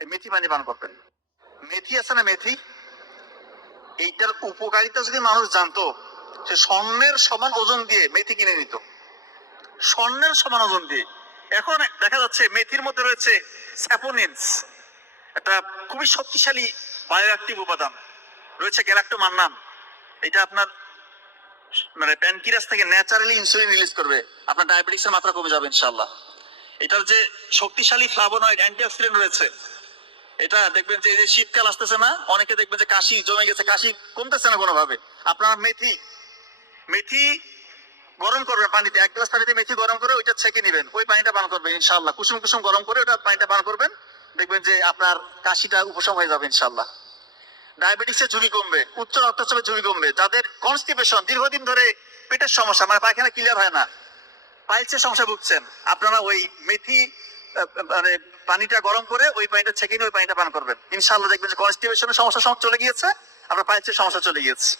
মেথি পানি পান করবেন। মেথি আছে না মেথি? এইটার উপকারিতা যদি মানুষ জানতো, সে স্বর্ণের সমান ওজন দিয়ে মেথি কিনে নিত। স্বর্ণের সমান ওজন দিয়ে। এখন দেখা যাচ্ছে মেথির মধ্যে রয়েছে স্যাপোনিনস, একটা খুবই শক্তিশালী বায়োঅ্যাক্টিভ উপাদান। রয়েছে গ্যালাক্টোমান্নাম এটা আপনার মানে প্যানকিরাস থেকে ন্যাচারালি ইনসুলিন রিলিজ করবে। আপনার ডায়াবেটিসের মাত্রা কমে যাবে ইনশাল্লাহ এটার যে শক্তিশালী ফ্লাভোনয়েড অ্যান্টিঅক্সিডেন্ট রয়েছে এটা দেখবেন যে শীতকাল আসতেছে না, অনেকে দেখবেন যে কাশি জমে গেছে, কাশি কমতেছে না কোনোভাবে। আপনার মেথি মেথি গরম করবেন পানিতে, এক গ্লাস পানিতে মেথি গরম করে ওইটা ছেঁকে নেবেন, ওই পানিটা পান করবেন ইনশাল্লাহ কুসুম কুসুম গরম করে ওটা পানিটা পান করবেন, দেখবেন যে আপনার কাশিটা উপশম হয়ে যাবে ইনশাল্লাহ ডায়াবেটিসের ঝুঁকি কমবে, উচ্চ রক্তচাপের ঝুঁকি কমবে, যাদের কনস্টিপেশন, দীর্ঘদিন ধরে পেটের সমস্যা মানে পায়খানা ক্লিয়ার হয় না, পাইলসের সমস্যা ভুগছেন, আপনারা ওই মেথি মানে পানিটা গরম করে ওই পানিটা ছেঁকে নিয়ে ওই পানিটা পান করবেন। ইনশাল্লাহ দেখবেন যে কনস্টিপেশনের সমস্যা চলে গিয়েছে, আপনার পায়ের সমস্যা চলে গিয়েছে।